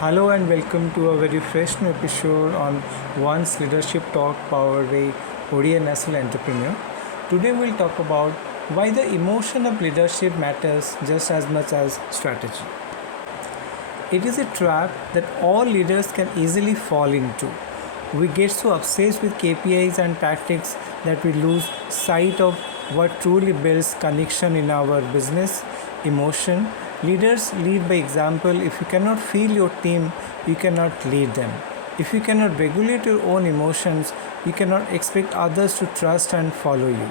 Hello and welcome to a very fresh new episode on Once Leadership Talk powered by ODI National Entrepreneur. Today we'll talk about why the emotion of leadership matters just as much as strategy. It is a trap that all leaders can easily fall into. We get so obsessed with KPIs and tactics that we lose sight of what truly builds connection in our business, emotion. Leaders lead by example. If you cannot feel your team, you cannot lead them. If you cannot regulate your own emotions, you cannot expect others to trust and follow you.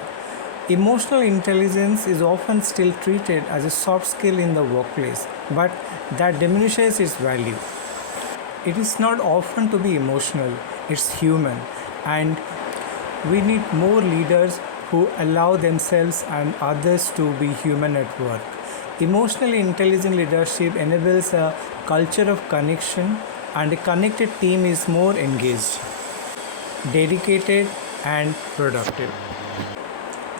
Emotional intelligence is often still treated as a soft skill in the workplace, but that diminishes its value. It is not often to be emotional, it's human, and we need more leaders who allow themselves and others to be human at work. Emotionally intelligent leadership enables a culture of connection, and a connected team is more engaged, dedicated, and productive.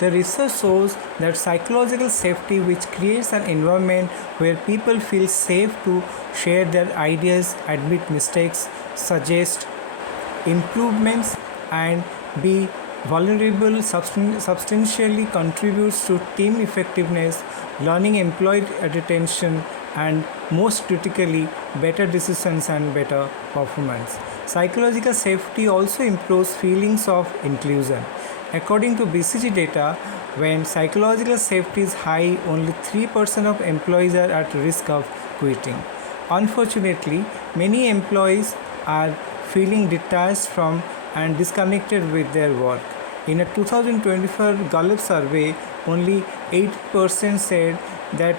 The research shows that psychological safety, which creates an environment where people feel safe to share their ideas, admit mistakes, suggest improvements, and be vulnerable, substantially contributes to team effectiveness, learning, employee retention, and most critically, better decisions and better performance. Psychological safety also improves feelings of inclusion. According to BCG data, when psychological safety is high, only 3% of employees are at risk of quitting. Unfortunately, many employees are feeling detached from and disconnected with their work. In a 2024 Gallup survey, only 8% said that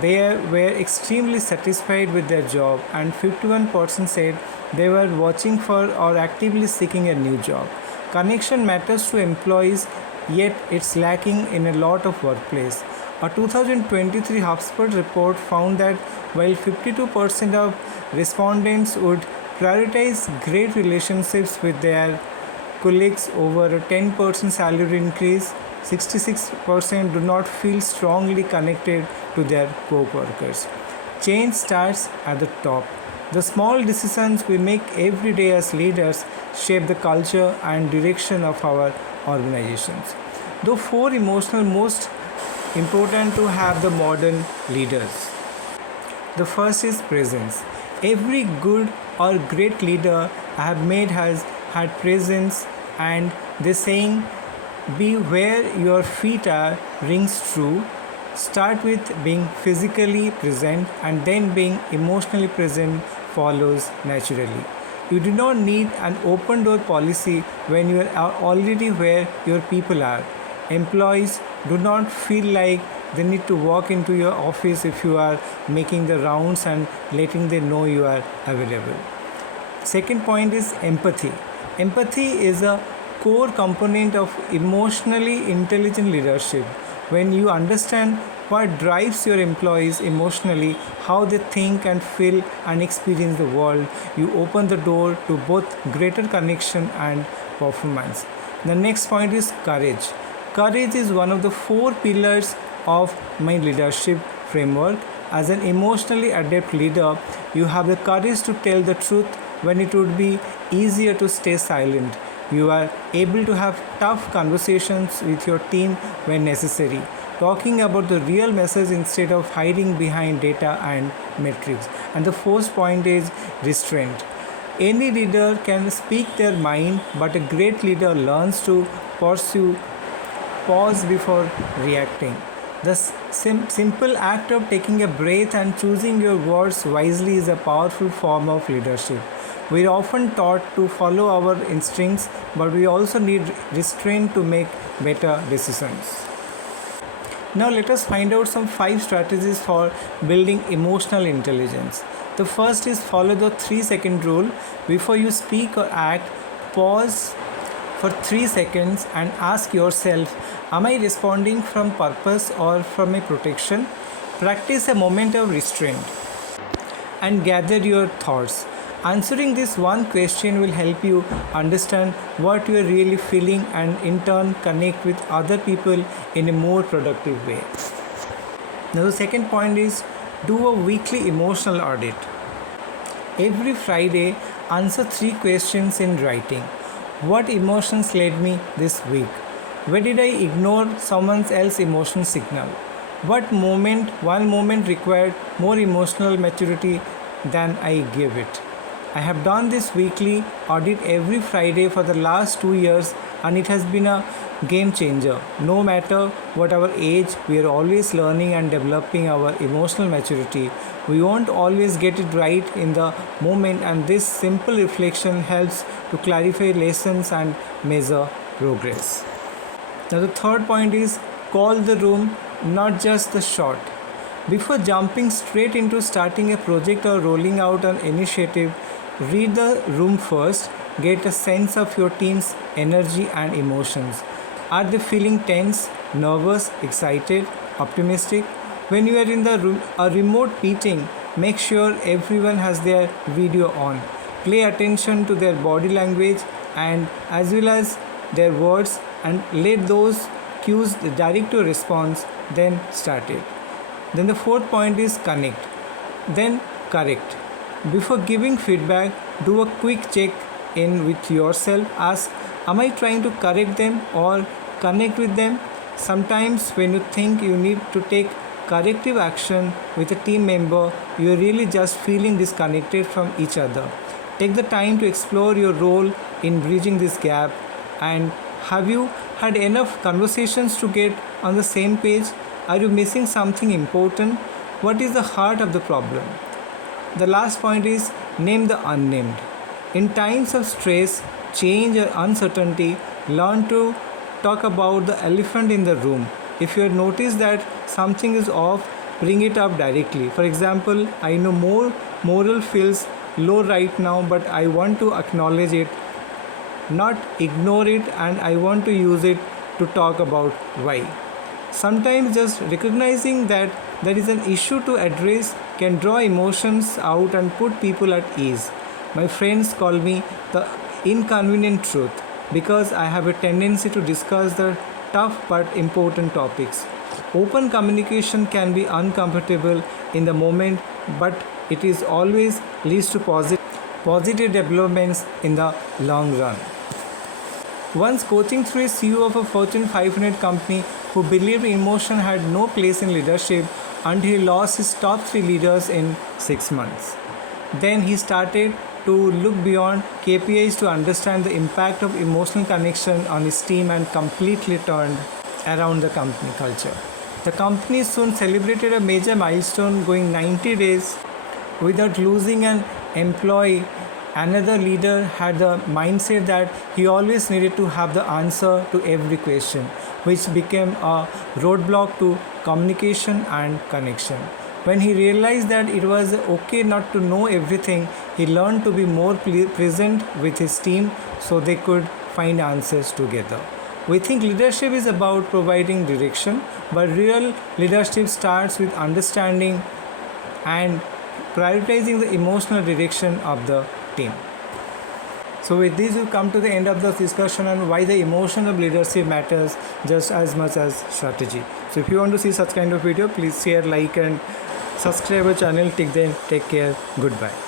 they were extremely satisfied with their job, and 51% said they were watching for or actively seeking a new job. Connection matters to employees, yet it's lacking in a lot of workplaces. A 2023 HubSpot report found that while 52% of respondents would prioritize great relationships with their colleagues over a 10% salary increase, 66% do not feel strongly connected to their co-workers. Change starts at the top. The small decisions we make every day as leaders shape the culture and direction of our organizations. The four emotional most important to have the modern leaders. The first is presence. Every good or great leader I have made has had presence, and the saying, be where your feet are, rings true. Start with being physically present, and then being emotionally present follows naturally. You do not need an open door policy when you are already where your people are. Employees do not feel like they need to walk into your office if you are making the rounds and letting them know you are available. Second point is empathy. Empathy is a core component of emotionally intelligent leadership. When you understand what drives your employees emotionally, how they think and feel and experience the world, you open the door to both greater connection and performance. The next point is courage. Courage is one of the four pillars of my leadership framework. As an emotionally adept leader, you have the courage to tell the truth when it would be easier to stay silent. You are able to have tough conversations with your team when necessary, talking about the real message instead of hiding behind data and metrics. And the fourth point is restraint. Any leader can speak their mind, but a great leader learns to pursue, pause before reacting. The simple act of taking a breath and choosing your words wisely is a powerful form of leadership. We are often taught to follow our instincts, but we also need restraint to make better decisions. Now, let us find out some 5 strategies for building emotional intelligence. The first is follow the 3-second rule. Before you speak or act, pause for 3 seconds and ask yourself, am I responding from purpose or from a protection? Practice a moment of restraint and gather your thoughts. Answering this one question will help you understand what you are really feeling and in turn connect with other people in a more productive way. Now the second point is do a weekly emotional audit. Every Friday, answer 3 questions in writing. What emotions led me this week? Where did I ignore someone else's emotional signal? One moment required more emotional maturity than I gave it. I have done this weekly audit every Friday for the last 2 years, and it has been a game changer. No matter what our age, we are always learning and developing our emotional maturity. We won't always get it right in the moment, and this simple reflection helps to clarify lessons and measure progress. Now, the third point is call the room, not just the shot. Before jumping straight into starting a project or rolling out an initiative, read the room first, get a sense of your team's energy and emotions. Are they feeling tense, nervous, excited, optimistic? When you are in a remote meeting, make sure everyone has their video on. Pay attention to their body language and as well as their words, and let those cues direct your response, then start it. Then the fourth point is connect, then correct. Before giving feedback, do a quick check in with yourself. Ask, am I trying to correct them or connect with them? Sometimes when you think you need to take corrective action with a team member, you are really just feeling disconnected from each other. Take the time to explore your role in bridging this gap. And have you had enough conversations to get on the same page? Are you missing something important? What is the heart of the problem? The last point is name the unnamed. In times of stress, change, or uncertainty, learn to talk about the elephant in the room. If you notice that something is off, bring it up directly. For example, I know more moral feels low right now, but I want to acknowledge it, not ignore it, and I want to use it to talk about why. Sometimes just recognizing that there is an issue to address can draw emotions out and put people at ease. My friends call me the inconvenient truth because I have a tendency to discuss the tough but important topics. Open communication can be uncomfortable in the moment, but it is always leads to positive developments in the long run. Once coaching through a CEO of a Fortune 500 company who believed emotion had no place in leadership until he lost his top 3 leaders in 6 months. Then he started to look beyond KPIs to understand the impact of emotional connection on his team and completely turned around the company culture. The company soon celebrated a major milestone, going 90 days without losing an employee. Another leader had the mindset that he always needed to have the answer to every question, which became a roadblock to communication and connection. When he realized that it was okay not to know everything, he learned to be more present with his team so they could find answers together. We think leadership is about providing direction, but real leadership starts with understanding and prioritizing the emotional direction of the team. So with this, we come to the end of the discussion on why the emotion of leadership matters just as much as strategy. So if you want to see such kind of video, please share, like and subscribe our channel. Till then, take care. Goodbye.